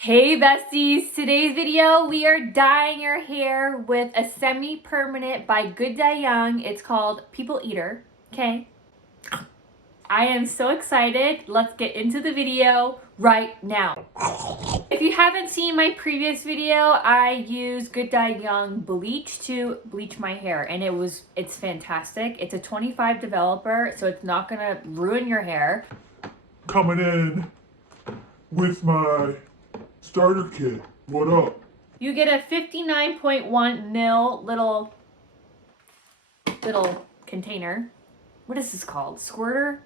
Hey besties, today's video we are dyeing your hair with a semi-permanent by Good Dye Young. It's called Ppl Eater, okay? I am so excited. Let's get into the video right now. If you haven't seen my previous video, I used Good Dye Young Bleach to bleach my hair and it's fantastic. It's a 25 developer, so it's not gonna ruin your hair. Coming in with my starter kit. What up? You get a 59.1 mil little container. What is this called? Squirter?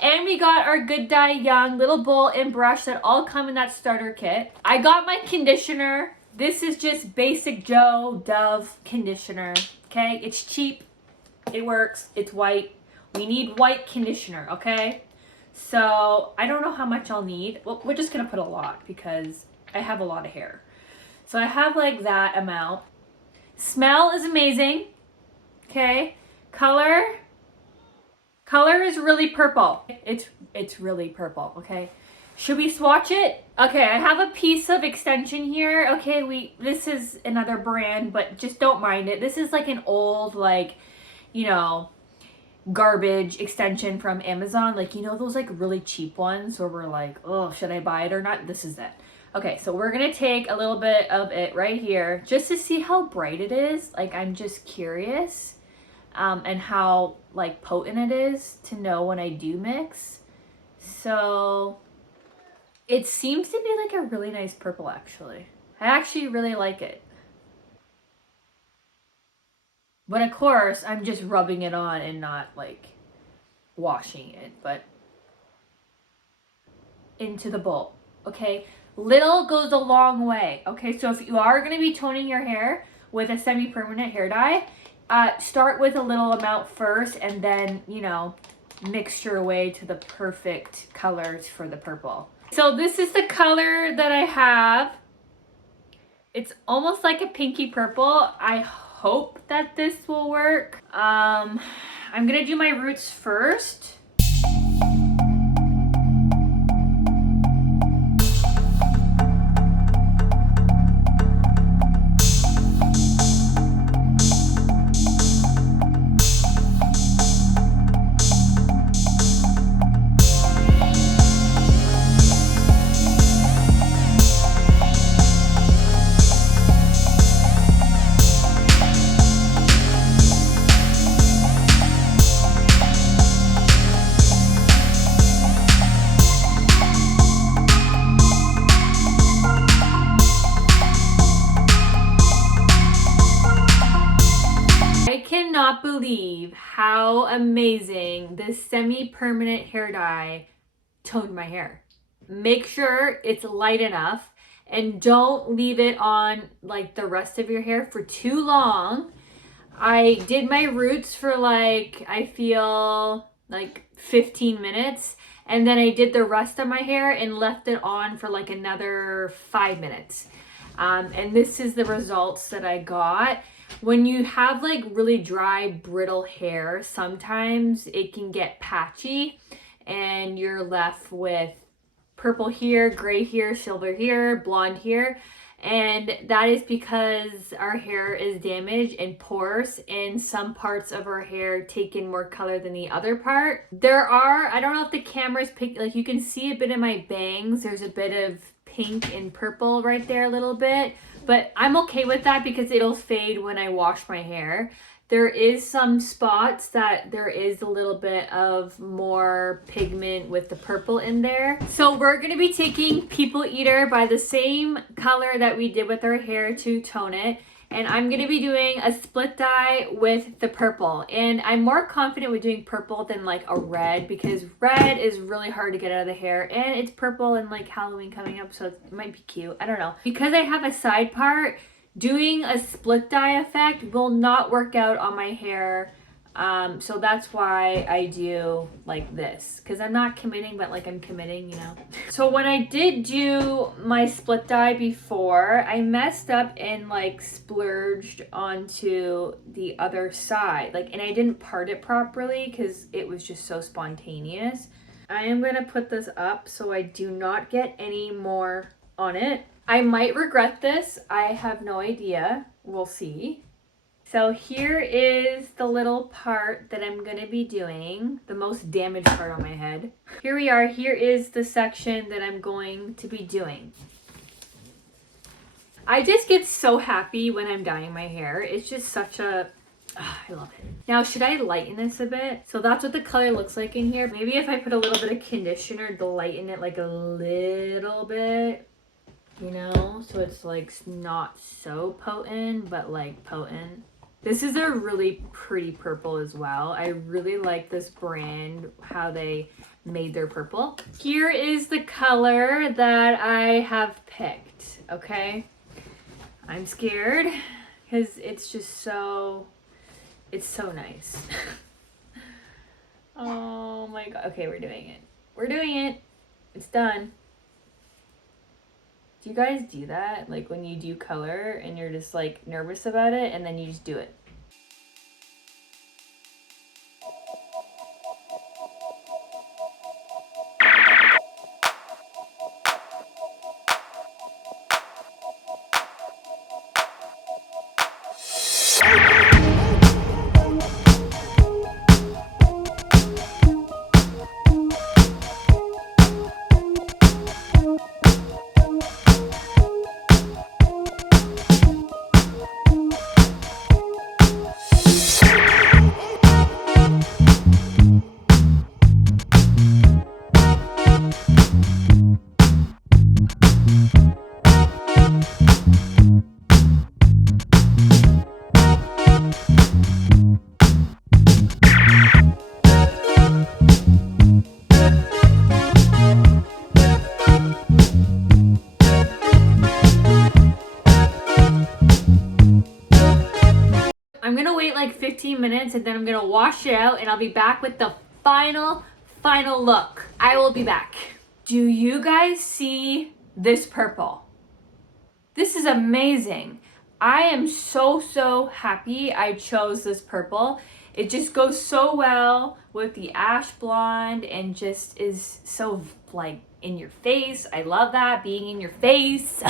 And we got our Good Dye Young little bowl and brush that all come in that starter kit. I got my conditioner. This is just basic Joe Dove conditioner. Okay, it's cheap. It works. It's white. We need white conditioner, okay? So I don't know how much I'll need. Well, we're just gonna put a lot because I have a lot of hair. So I have like that amount. Smell is amazing. Okay. Color is really purple. It's really purple, okay? Should we swatch it? Okay, I have a piece of extension here. Okay, this is another brand, but just don't mind it. This is like an old, like, you know, garbage extension from Amazon. Like, you know, those like really cheap ones where we're like, oh, should I buy it or not? This is it. Okay, so we're gonna take a little bit of it right here just to see how bright it is. Like, I'm just curious. And how like potent it is to know when I do mix. So it seems to be like a really nice purple actually. I actually really like it. But of course, I'm just rubbing it on and not like washing it, but into the bowl, okay? Little goes a long way, okay? So if you are gonna be toning your hair with a semi-permanent hair dye, start with a little amount first and then, you know, mix your way to the perfect colors for the purple. So this is the color that I have. It's almost like a pinky purple. I hope that this will work. I'm gonna do my roots first. Cannot believe how amazing this semi-permanent hair dye toned my hair. Make sure it's light enough and don't leave it on like the rest of your hair for too long. I did my roots for like, I feel like 15 minutes, and then I did the rest of my hair and left it on for like another 5 minutes. And this is the results that I got. When you have like really dry, brittle hair, sometimes it can get patchy and you're left with purple here, gray here, silver here, blonde here. And that is because our hair is damaged and porous, and some parts of our hair take in more color than the other part. I don't know if the camera's picked, like you can see a bit in my bangs. There's a bit of pink and purple right there a little bit, but I'm okay with that because it'll fade when I wash my hair. There is some spots that there is a little bit of more pigment with the purple in there. So we're going to be taking Ppl Eater by the same color that we did with our hair to tone it. And I'm going to be doing a split dye with the purple. And I'm more confident with doing purple than like a red, because red is really hard to get out of the hair. And it's purple and like Halloween coming up, so it might be cute. I don't know. Because I have a side part, doing a split dye effect will not work out on my hair. So that's why I do like this, because I'm not committing, but like I'm committing, you know. So when I did do my split dye before, I messed up and like splurged onto the other side, like, and I didn't part it properly because it was just so spontaneous. I am gonna put this up so I do not get any more on it. I might regret this. I have no idea. We'll see. So here is the little part that I'm gonna be doing, the most damaged part on my head. Here we are. Here is the section that I'm going to be doing. I just get so happy when I'm dyeing my hair. It's just such a, I love it. Now, should I lighten this a bit? So that's what the color looks like in here. Maybe if I put a little bit of conditioner to lighten it like a little bit, you know, so it's like not so potent, but like potent. This is a really pretty purple as well. I really like this brand, how they made their purple. Here is the color that I have picked, okay? I'm scared because it's just so, it's so nice. Oh my God. Okay, we're doing it. We're doing it. It's done. Do you guys do that? Like when you do color and you're just like nervous about it and then you just do it? I'm gonna wait like 15 minutes and then I'm gonna wash it out and I'll be back with the final look. I will be back. Do you guys see this purple? This is amazing. I am so happy I chose this purple. It just goes so well with the ash blonde and just is so like in your face. I love that, being in your face.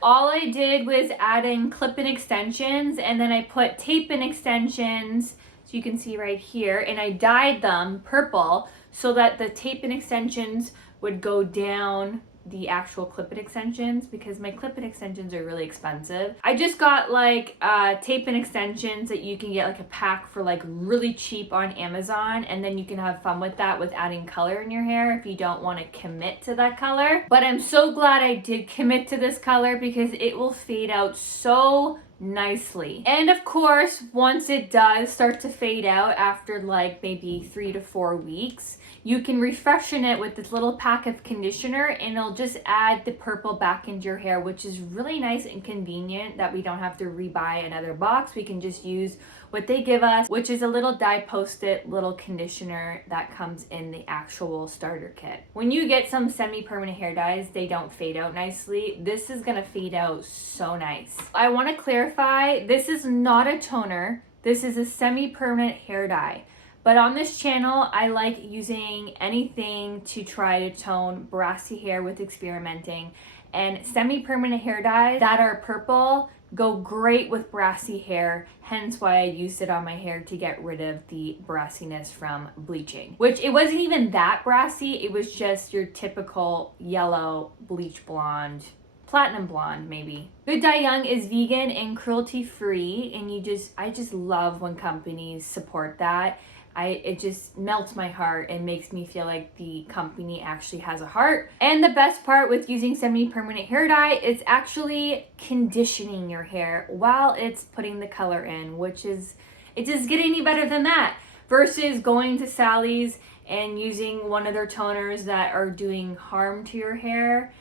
All I did was add in clip-in extensions and then I put tape-in extensions, so you can see right here, and I dyed them purple so that the tape-in extensions would go down the actual clip-in extensions because my clip-in extensions are really expensive. I just got like tape-in extensions that you can get like a pack for like really cheap on Amazon, and then you can have fun with that with adding color in your hair if you don't want to commit to that color. But I'm so glad I did commit to this color because it will fade out so nicely. And of course, once it does start to fade out after like maybe 3 to 4 weeks, you can refreshen it with this little pack of conditioner and it'll just add the purple back into your hair, which is really nice and convenient that we don't have to rebuy another box. We can just use what they give us, which is a little dye post-it little conditioner that comes in the actual starter kit. When you get some semi-permanent hair dyes, they don't fade out nicely. This is gonna fade out so nice. I wanna clarify, this is not a toner. This is a semi-permanent hair dye. But on this channel, I like using anything to try to tone brassy hair with experimenting. And semi-permanent hair dyes that are purple go great with brassy hair, hence why I used it on my hair to get rid of the brassiness from bleaching. Which it wasn't even that brassy, it was just your typical yellow, bleach blonde, platinum blonde maybe. Good Dye Young is vegan and cruelty free, and I just love when companies support that. It just melts my heart and makes me feel like the company actually has a heart. And the best part with using semi-permanent hair dye is actually conditioning your hair while it's putting the color in, which is, it doesn't get any better than that. Versus going to Sally's and using one of their toners that are doing harm to your hair.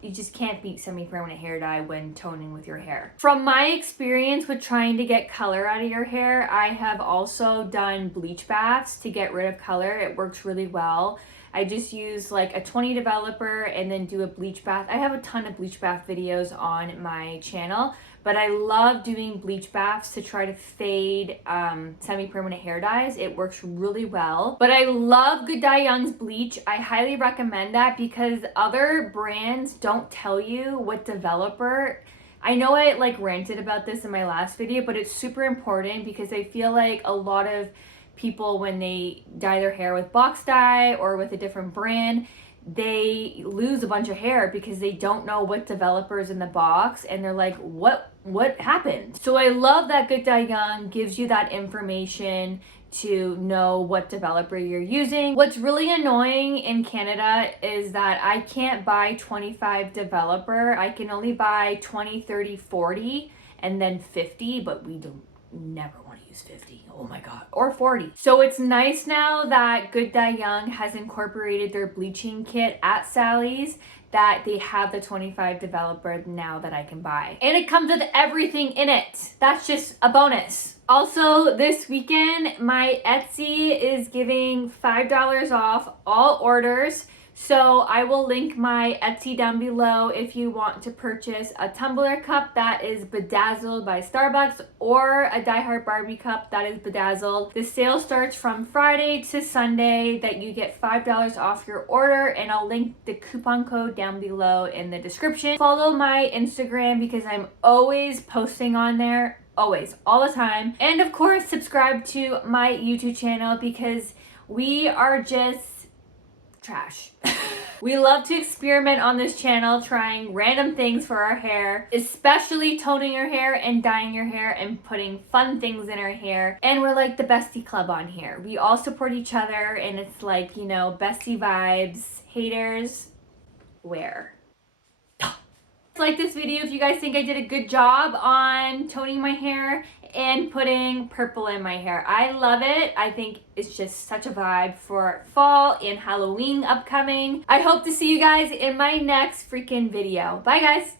You just can't beat semi-permanent hair dye when toning with your hair. From my experience with trying to get color out of your hair, I have also done bleach baths to get rid of color. It works really well. I just use like a 20 developer and then do a bleach bath. I have a ton of bleach bath videos on my channel, but I love doing bleach baths to try to fade semi-permanent hair dyes. It works really well. But I love Good Dye Young's bleach. I highly recommend that because other brands don't tell you what developer. I know I like ranted about this in my last video, but it's super important because I feel like a lot of people, when they dye their hair with box dye or with a different brand, they lose a bunch of hair because they don't know what developers in the box, and they're like, what happened? So I love that Good Dye Young gives you that information to know what developer you're using. What's really annoying in Canada is that I can't buy 25 developer. I can only buy 20, 30, 40, and then 50, but we don't never want to use 50. Oh my god. Or 40. So it's nice now that Good Dye Young has incorporated their bleaching kit at Sally's, that they have the 25 developer now that I can buy. And it comes with everything in it. That's just a bonus. Also, this weekend, my Etsy is giving $5 off all orders. So I will link my Etsy down below if you want to purchase a tumbler cup that is bedazzled by Starbucks, or a DieHardBarbiie cup that is bedazzled. The sale starts from Friday to Sunday, that you get $5 off your order, and I'll link the coupon code down below in the description. Follow my Instagram because I'm always posting on there, always, all the time. And of course, subscribe to my YouTube channel because we are just trash. We love to experiment on this channel, trying random things for our hair, especially toning your hair and dyeing your hair and putting fun things in our hair. And we're like the bestie club on here. We all support each other, and it's like, you know, bestie vibes. Haters, where? Like this video if you guys think I did a good job on toning my hair and putting purple in my hair. I love it. I think it's just such a vibe for fall and Halloween upcoming. I hope to see you guys in my next freaking video. Bye guys.